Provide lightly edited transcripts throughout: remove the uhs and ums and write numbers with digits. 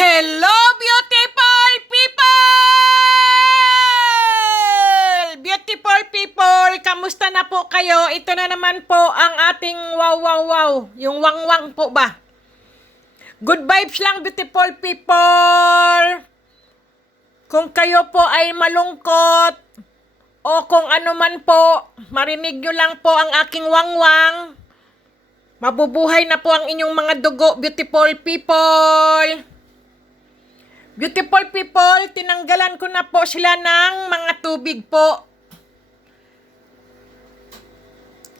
Hello, beautiful people! Beautiful people, kamusta na po kayo? Ito na naman po ang ating wow. Yung wangwang po ba? Good vibes lang, beautiful people! Kung kayo po ay malungkot, o kung ano man po, marinig nyo lang po ang aking wangwang. Mabubuhay na po ang inyong mga dugo, beautiful people! Beautiful people, tinanggalan ko na po sila ng mga tubig po.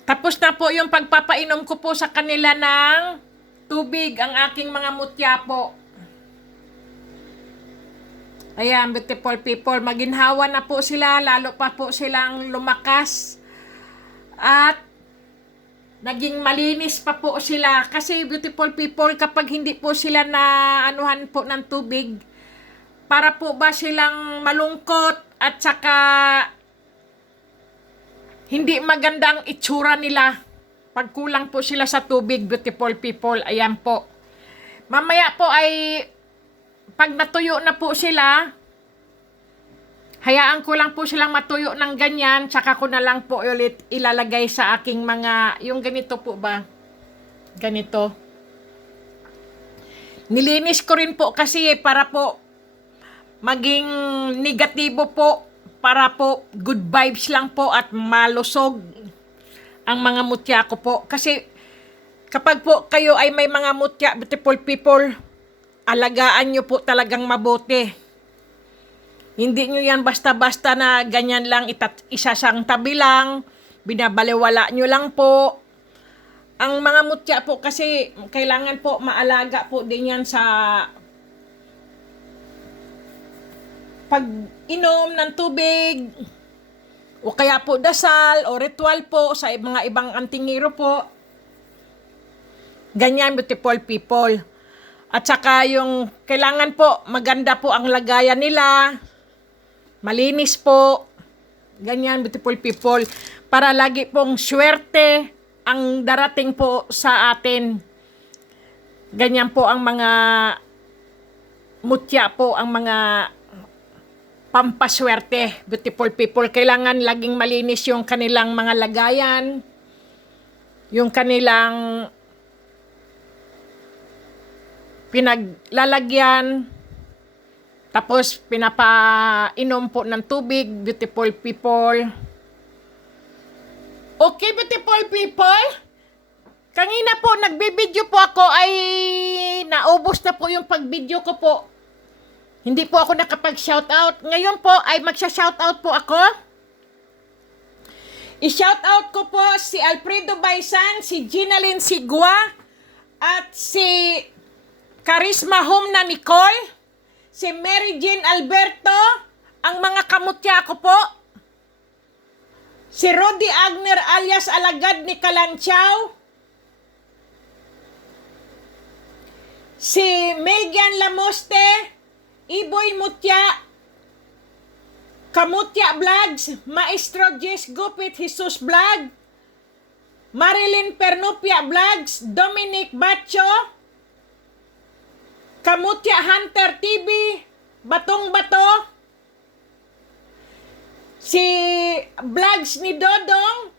Tapos na po yung pagpapainom ko po sa kanila ng tubig, ang aking mga mutya po. Ayan, beautiful people, maginhawa na po sila, lalo pa po silang lumakas. At naging malinis pa po sila. Kasi beautiful people, kapag hindi po sila na anuhan po ng tubig, para po ba silang malungkot at saka hindi magandang itsura nila pag kulang po sila sa tubig, beautiful people. Ayan po. Mamaya po ay pag natuyo na po sila, hayaan ko lang po silang matuyo ng ganyan, tsaka ko na lang po ulit ilalagay sa aking mga, yung ganito po ba? Ganito. Nilinis ko rin po kasi para po maging negatibo po, para po good vibes lang po at malusog ang mga mutya ko po. Kasi kapag po kayo ay may mga mutya, beautiful people, alagaan nyo po talagang mabuti. Hindi nyo yan basta-basta na ganyan lang, isasang tabi lang, binabaliwala nyo lang po. Ang mga mutya po kasi kailangan po maalaga po din yan sa pag-inom ng tubig, o kaya po dasal, o ritual po sa mga ibang antingero po. Ganyan, beautiful people. At saka yung kailangan po, maganda po ang lagayan nila, malinis po. Ganyan, beautiful people. Para lagi pong swerte ang darating po sa atin. Ganyan po ang mga mutya po, ang mga pampaswerte, beautiful people. Kailangan laging malinis yung kanilang mga lagayan, yung kanilang pinaglalagyan, tapos pinapainom po ng tubig, beautiful people. Okay, beautiful people? Kanina po, nagbibideo po ako, ay naubos na po yung pag-video ko po. Hindi po ako nakapag-shoutout. Ngayon po ay magsha-shoutout po ako. I-shoutout ko po si Alfredo Baisan, si Ginalyn Sigua, at si Charisma Home na Nicole, si Mary Jean Alberto, ang mga kamutya ko po, si Rudy Agner alias Alagad ni Kalanchaw, si Megan Lamoste, Iboy Mutya, Kamutya Vlogs, Maestro Jess Gupit Jesus Vlog, Marilyn Pernupia Vlogs, Dominic Bacho, Kamutya Hunter TV, Batong Bato, si Vlogs ni Dodong,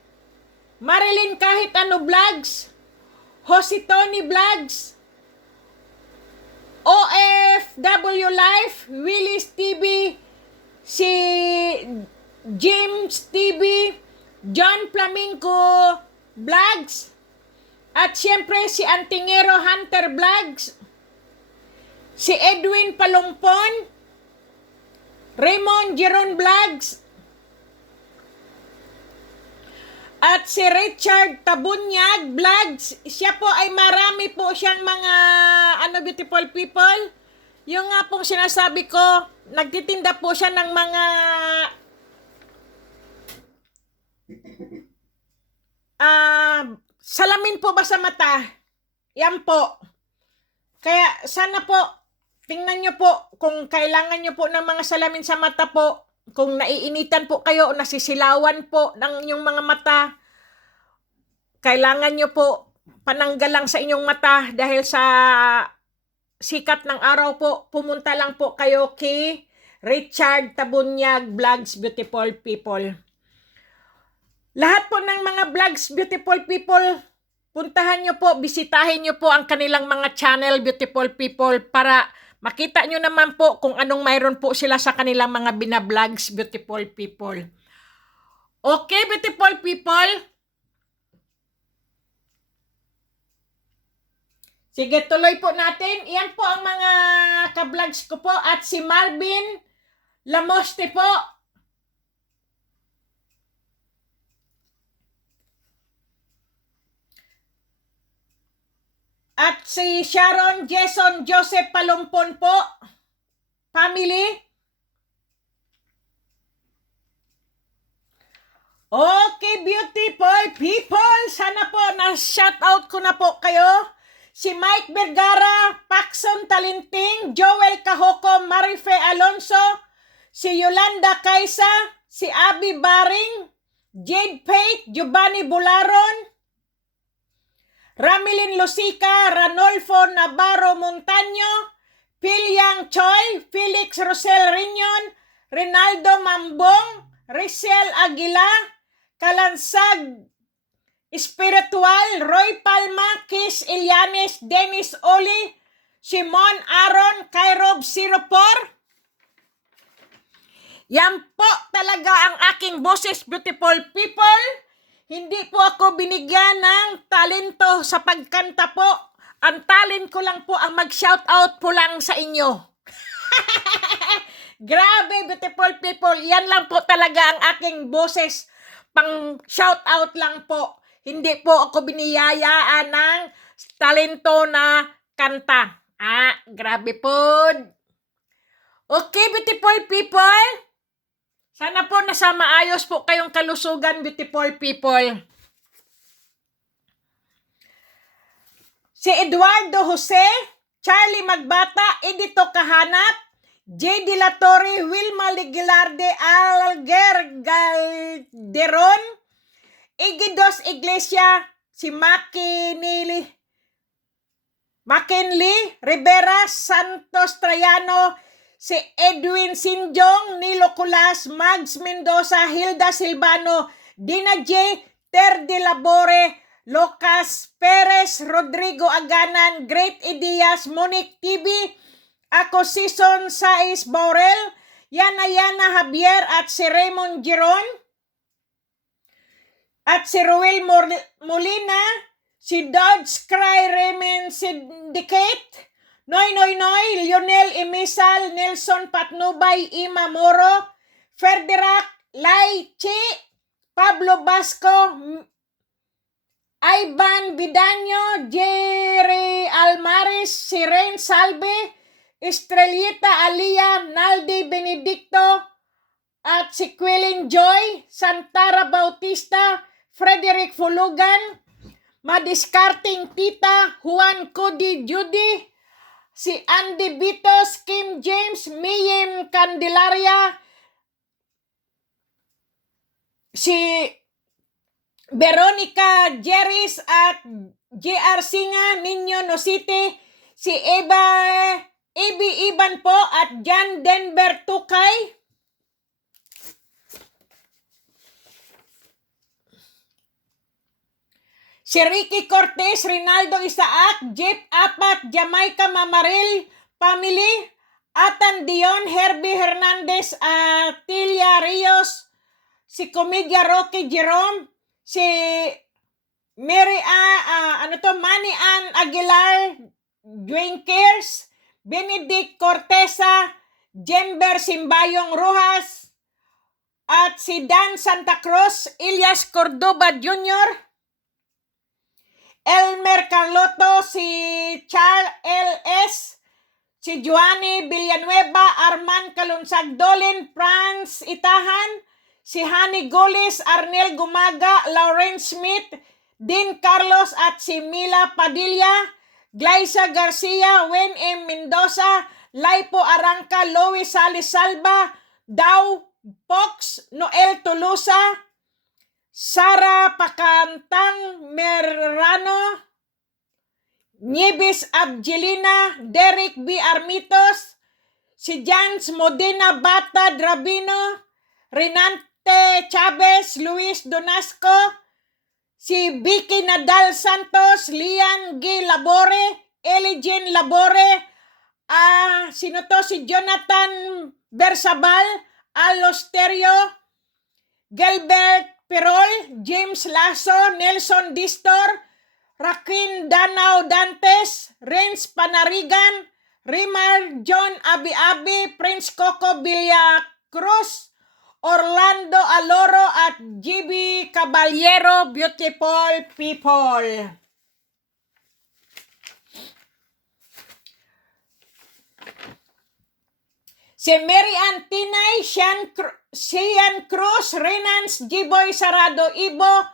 Marilyn Kahit Ano Vlogs, Jose Tony Vlogs, OFW Life, Willis TV, si James TV, John Flamenco Vlogs, at siyempre si Antingero Hunter Vlogs, si Edwin Palumpon, Raymond Jeron Vlogs, at si Richard Tabunyag Vlogs. Siya po ay marami po siyang mga beautiful people. Yung nga pong sinasabi ko, nagtitinda po siya ng mga salamin po ba sa mata. Yan po. Kaya sana po, tingnan nyo po kung kailangan nyo po ng mga salamin sa mata po. Kung naiinitan po kayo o nasisilawan po ng inyong mga mata, kailangan nyo po pananggal lang sa inyong mata dahil sa sikat ng araw po, pumunta lang po kayo kay Richard Tabunyag Vlogs, beautiful people. Lahat po ng mga vlogs, beautiful people, puntahan nyo po, bisitahin nyo po ang kanilang mga channel, beautiful people, para makita nyo naman po kung anong mayroon po sila sa kanilang mga binablogs, beautiful people. Okay, beautiful people? Sige, tuloy po natin. Iyan po ang mga ka-vlogs ko po. At si Marvin Lamoste po. At si Sharon Jason Joseph Palumpon po. Family. Okay, beautiful people. Sana po na-shoutout ko na po kayo. Si Mike Vergara, Paxson Talinting, Joel Cahoko, Marife Alonso, si Yolanda Kaisa, si Abby Baring, Jade Pate, Giovanni Bularon, Ramilin Lusica, Ranolfo Navarro Montaño, Pilyang Choi, Felix Rosel Riñon, Rinaldo Mambong, Ricel Aguila, Kalansag Espiritual, Roy Palma, Kiss Ilianes, Dennis Oli, Simon Aaron, Kairob 04. Yan po talaga ang aking boses, beautiful people. Hindi po ako binigyan ng talento sa pagkanta po. Ang talent ko lang po ang mag-shoutout po lang sa inyo. Grabe, beautiful people. Yan lang po talaga ang aking boses. Pang shoutout lang po. Hindi po ako biniyayaan ng talento na kanta. Grabe po. Okay, beautiful people. Sana po nasa maayos po kayong kalusugan, beautiful people. Si Eduardo Jose, Charlie Magbata, Edito Kahanap, J. De La Torre, Wilma Ligilarde, Alger Galderon, Igidos Iglesia, si McKinley Rivera, Santos Trayano, si Edwin Sinjong, Nilo Culas, Mags Mendoza, Hilda Silvano, Dina J. Ter de Labore, Lucas Perez, Rodrigo Aganan, Great Ideas, Monique TV, ako Season 6 Borel, Yana Javier at si Raymond Giron, at si Ruel Molina, si Dodge Cry Raymond Syndicate, Noy, Lionel Emisal, Nelson Patnubay, Ima Moro, Ferderac Laichi, Pablo Basco, Ivan Vidaño, Jerry Almaris, si Ren Salve, Estrellita Alia, Naldi Benedicto, at si Quilin Joy, Santara Bautista, Frederick Fulugan, Madiskarting Tita, Juan Cody Judy, si Andy Bitos, Kim James, Miyem Candelaria, si Veronica Jeris at JR Singa, Niño Nosite, si Ebi Iban po at Jan Denver Tukay, si Ricky Cortez, Rinaldo Isaac, Jeff Apat, Jamaica Mamaril, Family, Atan Dion, Herbie Hernandez, Tilia Rios, si Comedia Rocky Jerome, si Manny Ann Aguilar, Dwayne Kears, Benedict Cortesa, Jember Simbayong Rojas, at si Dan Santa Cruz, Elias Cordoba Jr., Elmer Carlotto, si Charles L.S., si Joanny Villanueva, Arman Kalunsag Dolin, Franz Itahan, si Hani Golis, Arnel Gumaga, Lawrence Smith, Dean Carlos at si Mila Padilla, Glyza Garcia, Wen M. Mendoza, Laipo Arangka, Lois Salis Salva, Dow Fox, Noel Tolosa, Sara Pakantang Merano, Nieves Abgelina, Derek B. Armitos, si Jans Modena Bata Drabino, Renante Chavez, Luis Donasco, si Vicky Nadal Santos, Lian G. Labore, Eligen Labore, sino to? Si Jonathan Bersabal, Alosterio, Gilbert Perol, James Lasso, Nelson Distor, Raquin Danao Dantes, Renz Panarigan, Rimar John Abi-Abi, Prince Coco Villacruz, Orlando Aloro at GB Caballero, beautiful people. Si Mary Ann Tinay, Sian Cruz, Renans, Giboy Sarado Ibo,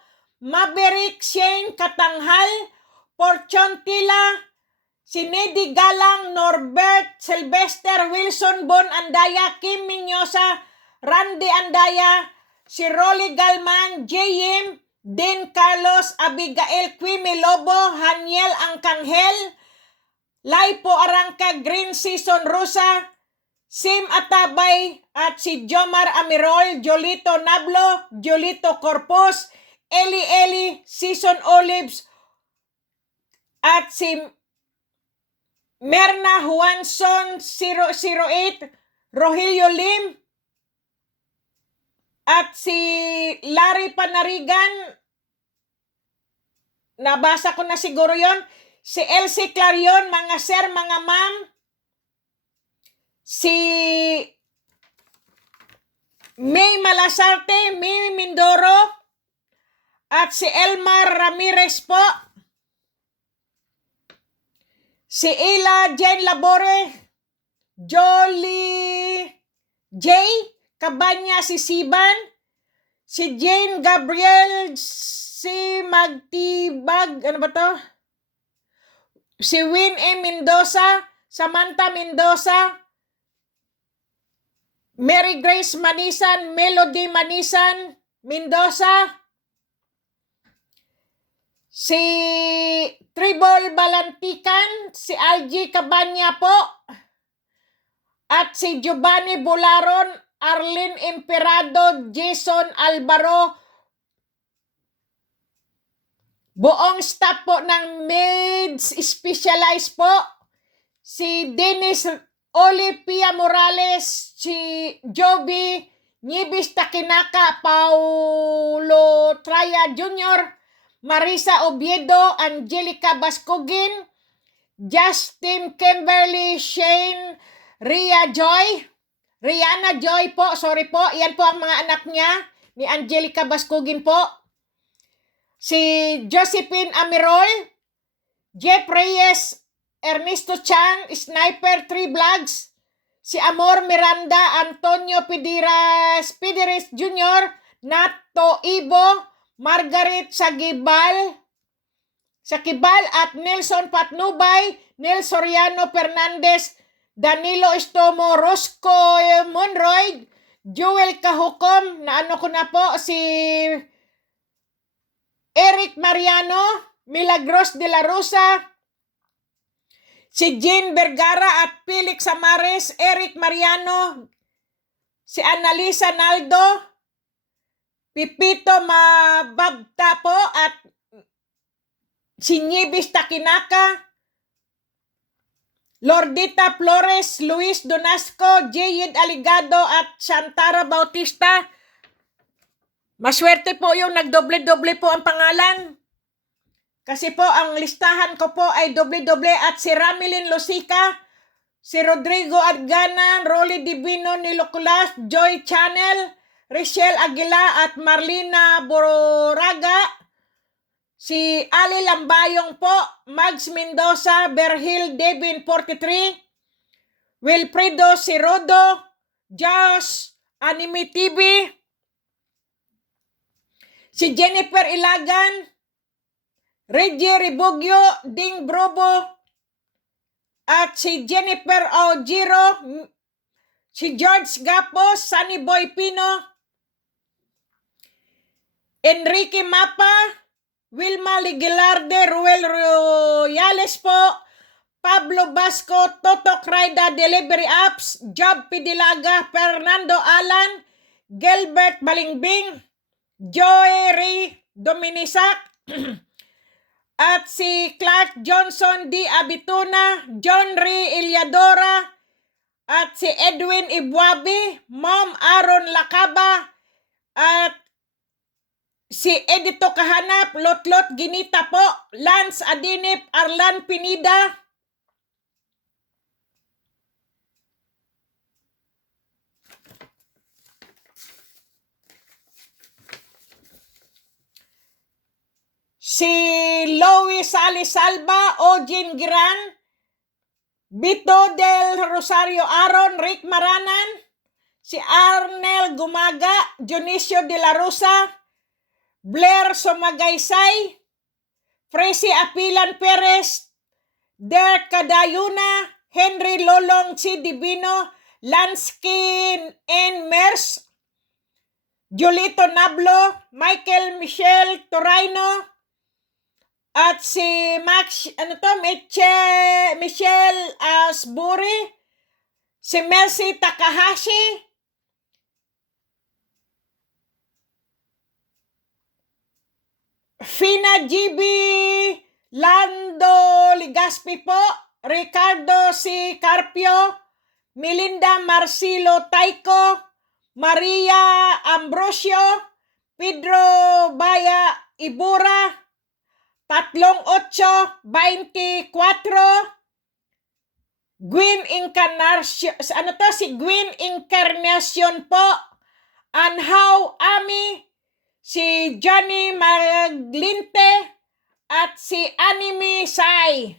Maverick Shane Katanghal, Porchon Tila, si Nedy Galang, Norbert Sylvester, Wilson Bon Andaya, Kim Minyosa, Randy Andaya, si Rolly Galman, J.M., Dean Carlos, Abigail Quimi Lobo, Haniel Angkanghel, Laipo Arangka, Green Season Rosa, Sim Atabay, at si Jomar Amirol, Jolito Nablo, Jolito Corpus, Eli, Season Olives, at si Merna Juanson 008, Rogelio Lim, at si Larry Panarigan, nabasa ko na siguro yon, si Elsie Clarion, mga sir, mga ma'am, si May Malasarte, May Mindoro, at si Elmar Ramirez po, si Ila Jen Labore, Jolie J. Cabanya, si Siban, si Jane Gabriel, si Magtibag, ano ba to? Si Win E. Mendoza, Samantha Mendoza, Mary Grace Manisan, Melody Manisan Mendoza, si Tribol Balantikan, si Algie Cabanya po, at si Giovanni Bularon, Arlene Emperado, Jason Alvaro, buong staff po ng Maids Specialized po, si Dennis Olivia Morales, si Joby Nieves Takinaka, Paulo Traya Jr., Marisa Oviedo, Angelica Bascogin, Justin Kimberly, Shane, Rihanna Joy po, sorry po, yan po ang mga anak niya, ni Angelica Bascogin po. Si Josephine Amirol, Jeff Reyes, Ernesto Chang, Sniper 3 Vlogs, si Amor Miranda, Antonio Pideres Jr., Nato Ibo, Margaret Sakibal at Nelson Patnubay, Nel Soriano Fernandez, Danilo Estomo, Rosco Monroy, Joel Kahukom, na ano ko na po, si Eric Mariano, Milagros de la Rosa, si Jean Vergara at Felix Samares, Eric Mariano, si Annalisa Naldo, Pipito Mababta po, at si Nieves Takinaka, Lordita Flores, Luis Donasco, Jayed Aligado at Santara Bautista. Maswerte po yung nagdoble-doble po ang pangalan. Kasi po ang listahan ko po ay doble-doble, at si Ramilin Losica, si Rodrigo Adgana, Rolly Divino Niloculas, Joy Channel, Richelle Aguila at Marlina Boraga, si Ali Lambayong po, Mags Mendoza, Berhil Devin 43, Wilfredo Sirodo, Josh Anime TV, si Jennifer Ilagan, Reggie Ribugyo, Ding Brobo, at si Jennifer Ojiro, si George Gapos, Sunny Boy Pino, Enrique Mapa, Wilma Ligilarde, Ruel Royales po, Pablo Basco, Totok Raida Delivery Apps, Job Pidilaga, Fernando Alan, Gilbert Balingbing, Joy Ray Dominisac, at si Clark Johnson D. Abituna, John Ray Ilyadora, at si Edwin Ibwabi, Mom Aaron Lakaba, at si Edito Kahanap, Lotlot Ginita po, Lance Adinip, Arlan Pinida, si Lois Alisalba, Ojin Gran, Vito del Rosario Aaron, Rick Maranan, si Arnel Gumaga, Dionisio de la Rosa, Blair Somagaysay, Fresi Apilan Perez, Derek Kadayuna, Henry Lolong C. Divino, Lansky N. Mers, Julito Nablo, Michael Michelle Torino, at si Michelle Asbury, si Mercy Takahashi, Fina GB Lando Ligaspi po, Ricardo C. Carpio, Melinda Marcelo Taico, Maria Ambrosio, Pedro Baya Ibura, 3824, Gwyn Incarnation, si Gwyn Incarnation po, Anhaw Ami, si Johnny Maglinte, at si Anime Sai.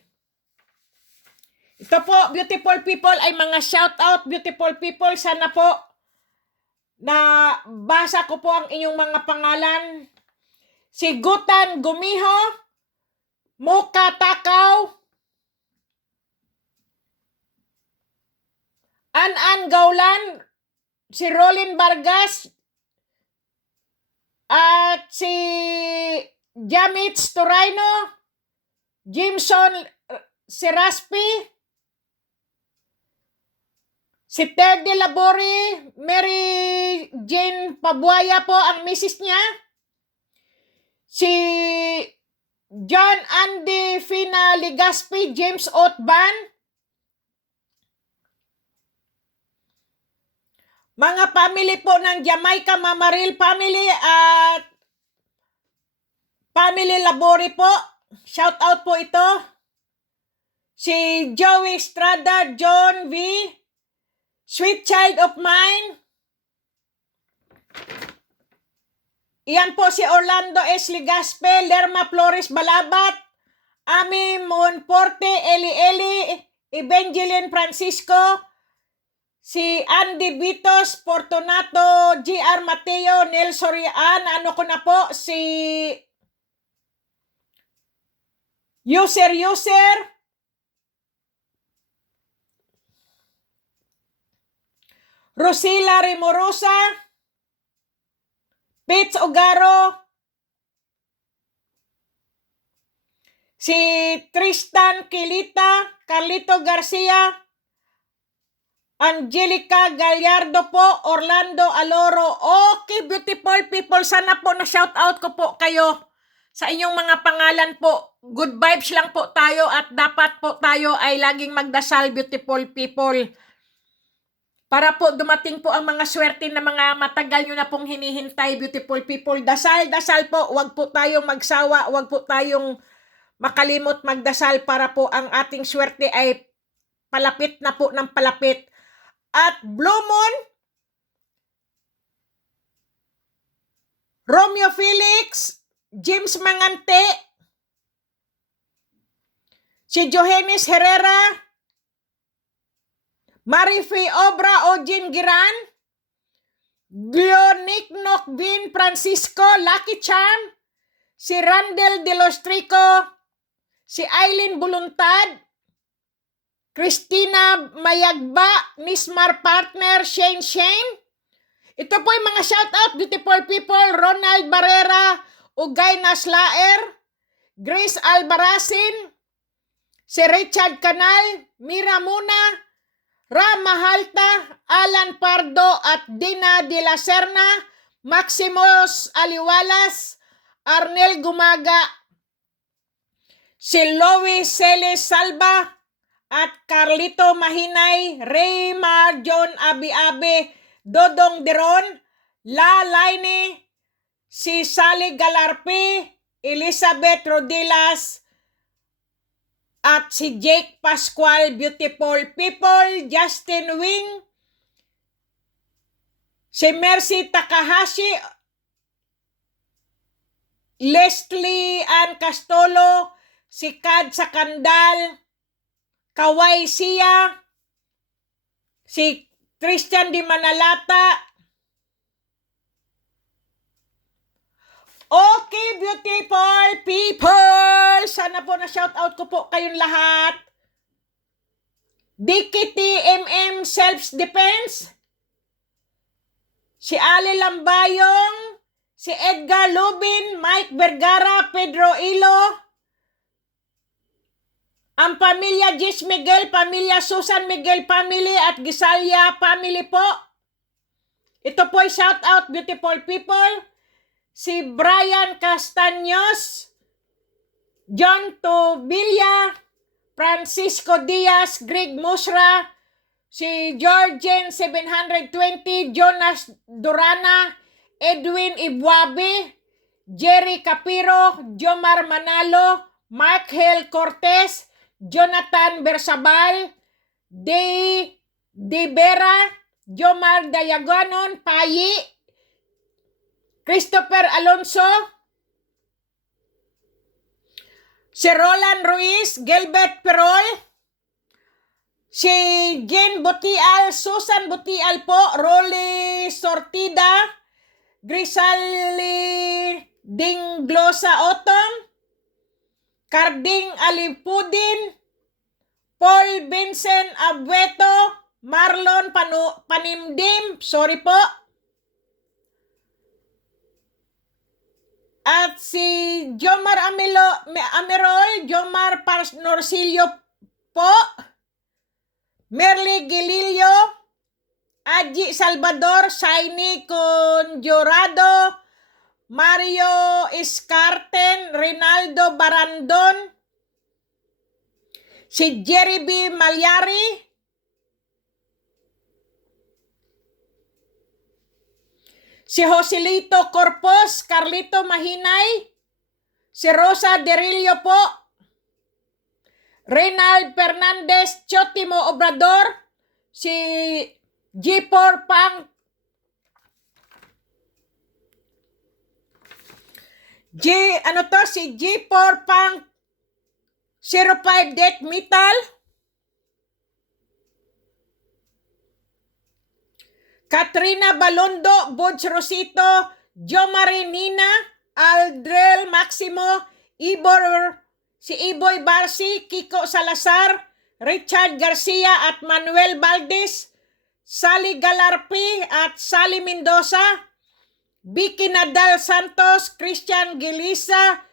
Ito po, beautiful people, ay mga shout out, beautiful people. Sana po na basa ko po ang inyong mga pangalan. Si Gutan Gumiho, Muka Takaw, An Gaulan, si Rolin Vargas, at si Jamits Torino, Jimson Seraspi, si Teddy Labori, Mary Jane Pabuaya po ang misis niya, si John Andy Fina Ligaspi, James Otban, mga family po ng Jamaica Mamaril family at family Labori po, shout out po ito, si Joey Estrada, John V, Sweet Child of Mine, iyan po si Orlando S. Ligaspe, Lerma Flores Balabat, Ami Monforte, Eli, Evangeline Francisco, si Andy Vitos, Fortunato, G.R. Mateo, Nel Sorian, si User, Rosila Remorosa, Pitts Ogaro, si Tristan Kilita, Carlito Garcia, Angelica Gallardo po, Orlando Aloro. Okay, beautiful people, sana po na shout out ko po kayo sa inyong mga pangalan po. Good vibes lang po tayo at dapat po tayo ay laging magdasal, beautiful people. Para po dumating po ang mga swerte na mga matagal nyo na pong hinihintay, beautiful people. Dasal po, wag po tayong magsawa, wag po tayong makalimot magdasal para po ang ating swerte ay palapit na po ng palapit. At Blue Moon, Romeo Felix, James Mangante, si Johannes Herrera, Marife Obra, Ojin Giran, Glionik Nokbin Francisco, Lucky Charm, si Randel De Los Trico, si Aileen Buluntad, Christina Mayagba, Nismar Partner, Shane. Ito po yung mga shoutout, beautiful people, Ronald Barrera, Ugay Naslaer, Grace Albarracin, si Richard Canal, Mira Muna, Ra Mahalta, Alan Pardo at Dina de la Serna, Maximus Aliwalas, Arnel Gumaga, si Lois Celes Salva, at Carlito Mahinay, Ray Marjon Abi-Abi, Dodong Deron, La Laine, si Sally Galarpi, Elizabeth Rodilas, at si Jake Pascual, Beautiful People, Justin Wing, si Mercy Takahashi, Leslie Ann Castolo, si Kad Sakandal, Kawai Sia, si Christian Di Manalata. Okay, beautiful people! Sana po na-shoutout ko po kayong lahat. DKTMM Self-Defense, si Ali Lambayong, si Edgar Lubin, Mike Vergara, Pedro Ilo, ang pamilya Gis Miguel, pamilya Susan Miguel family at Gisalia family po. Ito po ay shout out, beautiful people. Si Brian Castaños, John Tobilla, Francisco Diaz, Greg Musra, si Georgian 720, Jonas Durana, Edwin Ibwabi, Jerry Capiro, Jomar Manalo, Mark Hel Cortez, Jonathan Bersabal, De Vera, Jomar Dayaganon, Payi, Christopher Alonso, si Roland Ruiz, Gilbert Perol, si Jean Butial, Susan Butial po, Rolly Sortida, Grisali Dinglosa Otom, Carding Alipudin, Paul Vincent Abueto, Marlon Panimdim, sorry po, at si Jomar Amerol, Jomar Norcillo po, Merly Gililio, Aji Salvador, Shiny Conjurado, Mario Escarten, Rinaldo Barandon, si Jerry B. Malyari, si Joselito Corpus, Carlito Mahinay, si Rosa Derillo po, Reynald Fernandez, Chotimo Obrador, si G4 Pang, si G4 Pang 05 Death Metal, Katrina Balondo, Budge Rosito, Jo Marinina, Aldrel Maximo, si Iboy Barsi, Kiko Salazar, Richard Garcia at Manuel Valdez, Sally Galarpi at Sally Mendoza, Vicky Nadal Santos, Christian Gilisa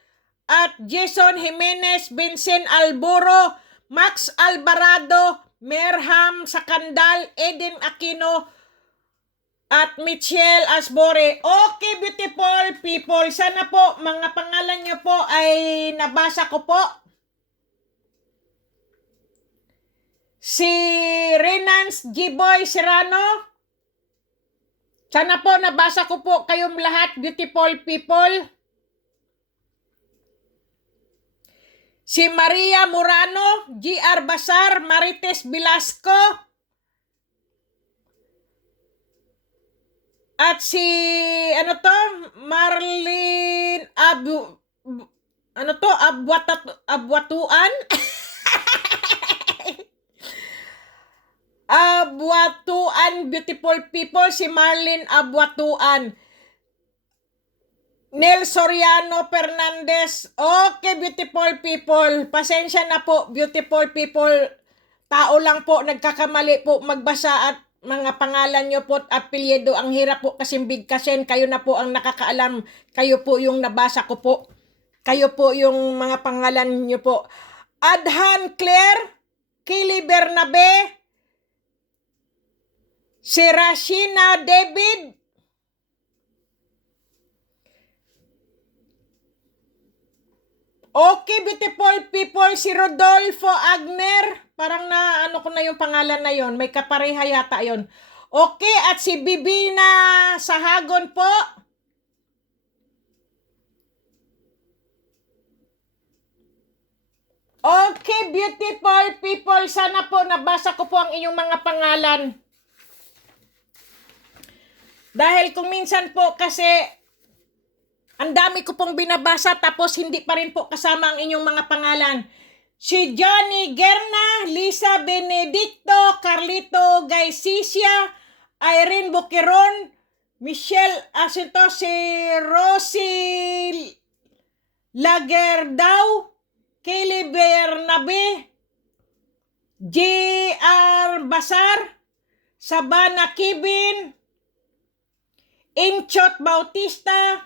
at Jason Jimenez, Vincent Alburo, Max Alvarado, Merham Sakandal, Eden Aquino at Michelle Asbore. Okay, beautiful people, sana po mga pangalan nyo po ay nabasa ko po. Si Renance G-Boy Serrano, sana po nabasa ko po kayong lahat, beautiful people. Si Maria Murano, GR Basar, Marites Velasco, at si Marlene Abwatuan. Abwatuan, beautiful people, si Marlene Abwatuan. Nel Soriano Fernandez. Okay, beautiful people. Pasensya na po, beautiful people. Tao lang po, nagkakamali po magbasa at mga pangalan nyo po at apelyido. Ang hirap po kasing bigkasin. Kayo na po ang nakakaalam. Kayo po yung nabasa ko po. Kayo po yung mga pangalan nyo po. Adhan Claire, Kili Bernabe, si Rashina David, okay, beautiful people, si Rodolfo Agner, parang na ano ko na yung pangalan na yon, may kapareha yata yon. Okay, at si Bibina Sahagon po. Okay, beautiful people, sana po nabasa ko po ang inyong mga pangalan. Dahil kung minsan po kasi ang dami ko pong binabasa tapos hindi pa rin po kasama ang inyong mga pangalan. Si Johnny Gerna, Lisa Benedicto, Carlito Gaisisia, Irene Buquiron, Michelle Asinto, si Rosie Lagerdao, Kelly Bernabe, J.R. Basar, Sabana Kibin, Inchot Bautista,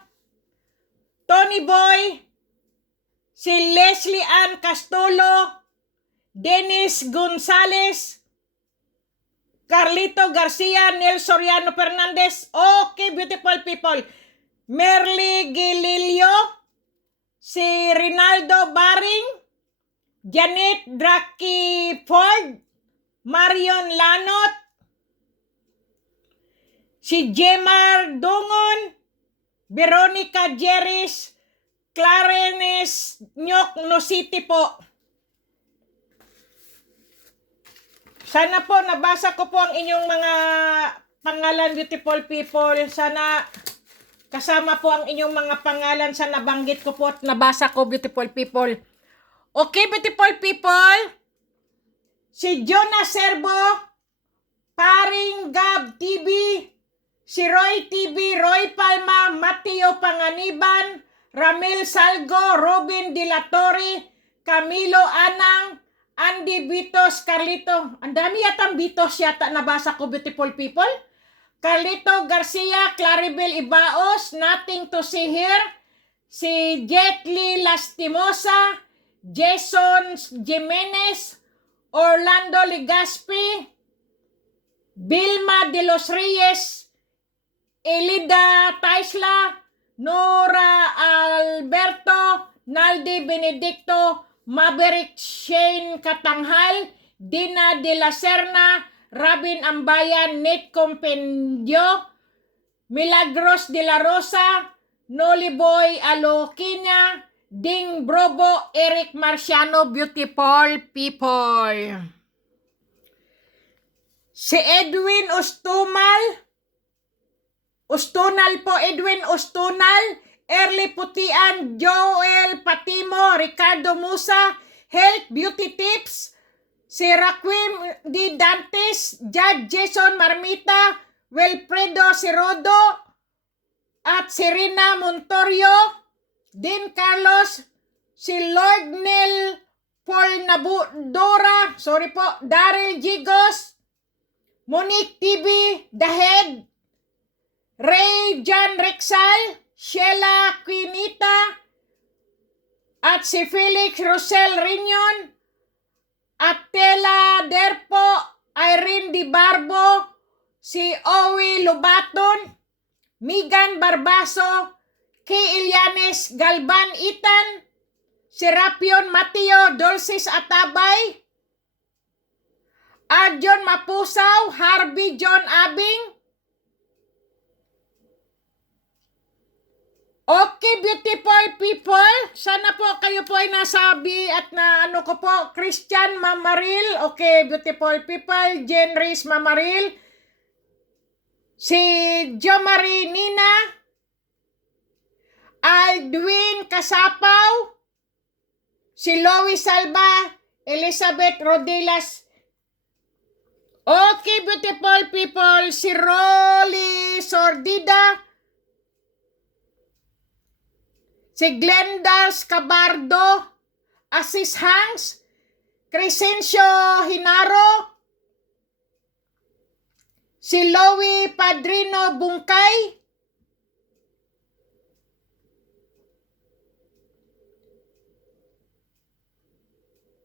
Tony Boy, si Leslie Ann Castulo, Dennis Gonzales, Carlito Garcia, Nel Soriano Fernandez, okay, beautiful people, Merly Gililio, si Rinaldo Baring, Janet Draki Ford, Marion Lanot, si Jemar Dungon, Veronica Jeris, Clarence Nyok No City po. Sana po nabasa ko po ang inyong mga pangalan, beautiful people. Sana kasama po ang inyong mga pangalan sa nabanggit ko po at nabasa ko, beautiful people. Okay, beautiful people. Si Jonas Serbo, Paring Gab TV, si Roy TV, Roy Palma, Mateo Panganiban, Ramil Salgo, Robin Dilatori, Camilo Anang, Andy Bitos, Carlito. Ang dami yatang Bitos yata nabasa ko, beautiful people. Carlito Garcia, Claribel Ibaos, Nothing to See Here, si Jetly Lastimosa, Jason Jimenez, Orlando Ligaspi, Vilma de los Reyes, Elida Taisla, Nora Alberto, Naldi Benedicto, Maverick Shane Katanghal, Dina de la Serna, Rabin Ambayan, Nate Compendio, Milagros de la Rosa, Noli Boy Alokina, Ding Brobo, Eric Marciano, beautiful people. Si Edwin Ustunal po, Edwin Ustunal, Early Putian, Joel Patimo, Ricardo Musa, Health Beauty Tips, si Raquim D. Dantes, Judge Jason Marmita, Wilfredo Sirodo, at si Rina Montorio, Dean Carlos, si Lord Nel Paul Nabudora, sorry po, Daryl Gigos, Monique TV, The Head, Ray John Rexal, Sheila Quinita, at si Felix Rosel Rignon, Atela Derpo, Irene Di Barbo, si Owi Lubaton, Migan Barbaso, K. Ilianes Galban Itan, si Rapion Mateo Dulcis Atabay, Arjon Mapusaw, Harvey John Abing. Okay, beautiful people. Sana po kayo po ay nasabi at na ano ko po. Christian Mamaril. Okay, beautiful people. Jen Reis Mamaril. Si Jo Marie Nina. Aldwin Kasapaw. Si Lois Salva. Elizabeth Rodelas. Okay, beautiful people. Si Rolly Sordida. Si Glendals Cabardo, Asis Hanks, Crescencio Hinaro, si Lowy Padrino Bungkay,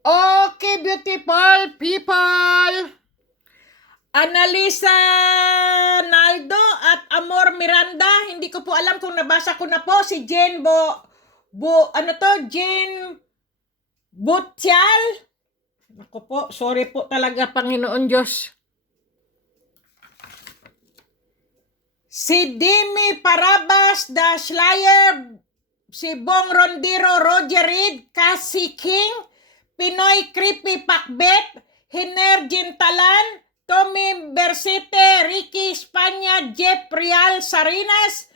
Okay, beautiful people. Analisa Naldo at Amor Miranda. Hindi ko po alam kung nabasa ko na po si Jane Jane Butial. Ako po, sorry po talaga, Panginoon Diyos. Si Demi Parabas, The Slayer, si Bong Rondiro, Roger Reed, Cassie King, Pinoy Creepy Pakbet, Hiner Gintalan, Tommy Bersite, Ricky Espanya, Jeff Real Sarinas,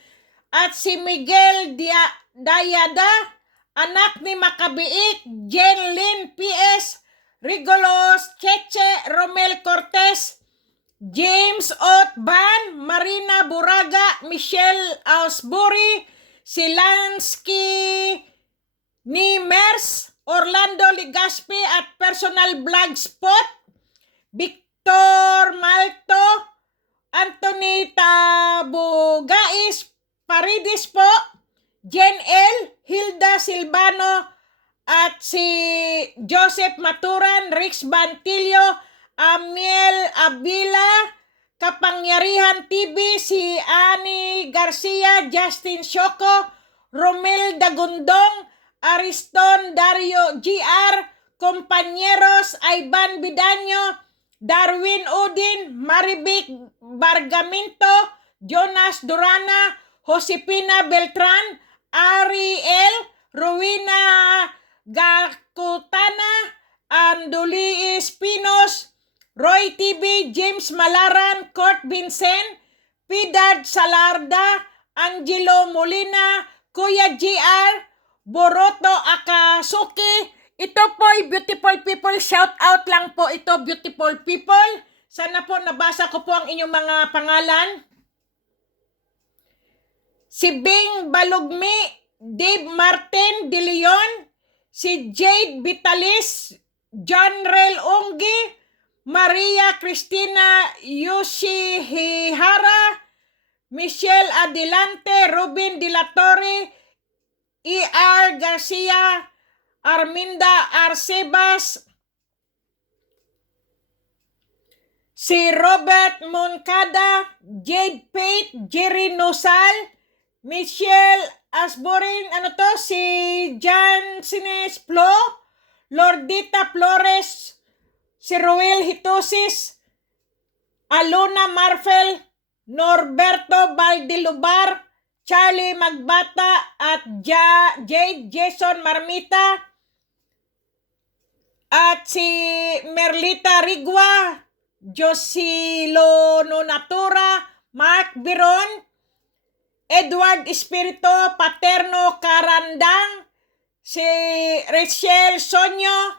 at si Miguel Dayada, anak ni Makabiik, Jen Lynn P.S., Rigolos, Cheche, Romel Cortez, James Otban, Marina Buraga, Michelle Ausbury, Silansky Nimers, Orlando Ligaspi at Personal Blogspot, Victor Malto, Anthony Tabugais, Paridis po, Jen L, Hilda Silvano, at si Joseph Maturan, Rix Bantillo, Amiel Abila, Kapangyarihan TV, si Ani Garcia, Justin Shoko, Romel Dagundong, Ariston Dario GR, Compañeros, Ivan Bidaño, Darwin Udin, Maribik Bargamento, Jonas Durana, Josepina Beltran, Ariel, Rowena Gakutana, Anduli Espinos, Roy TV, James Malaran, Kurt Vincent, Pidad Salarda, Angelo Molina, Kuya GR, Boroto Akasuki. Ito po ay beautiful people, shout out lang po ito, beautiful people. Sana po nabasa ko po ang inyong mga pangalan. Si Bing Balugmi, Dave Martin De Leon, si Jade Vitalis, John Rel Onggi, Maria Cristina Yoshihara, Michelle Adelante, Ruben De La Torre, E.R. Garcia, Arminda Arcebas, si Robert Moncada, Jade Pate, Jerry Nosal, Michelle Asborin, si Jan Sines Plo, Lordita Flores, si Ruel Hitosis, Aluna Marfel, Norberto Valdilubar, Charlie Magbata, at Jade Jason Marmita, at si Merlita Rigwa, Josilo Nonatura, Mark Biron, Edward Espirito Paterno Carandang, si Rachel Sonyo,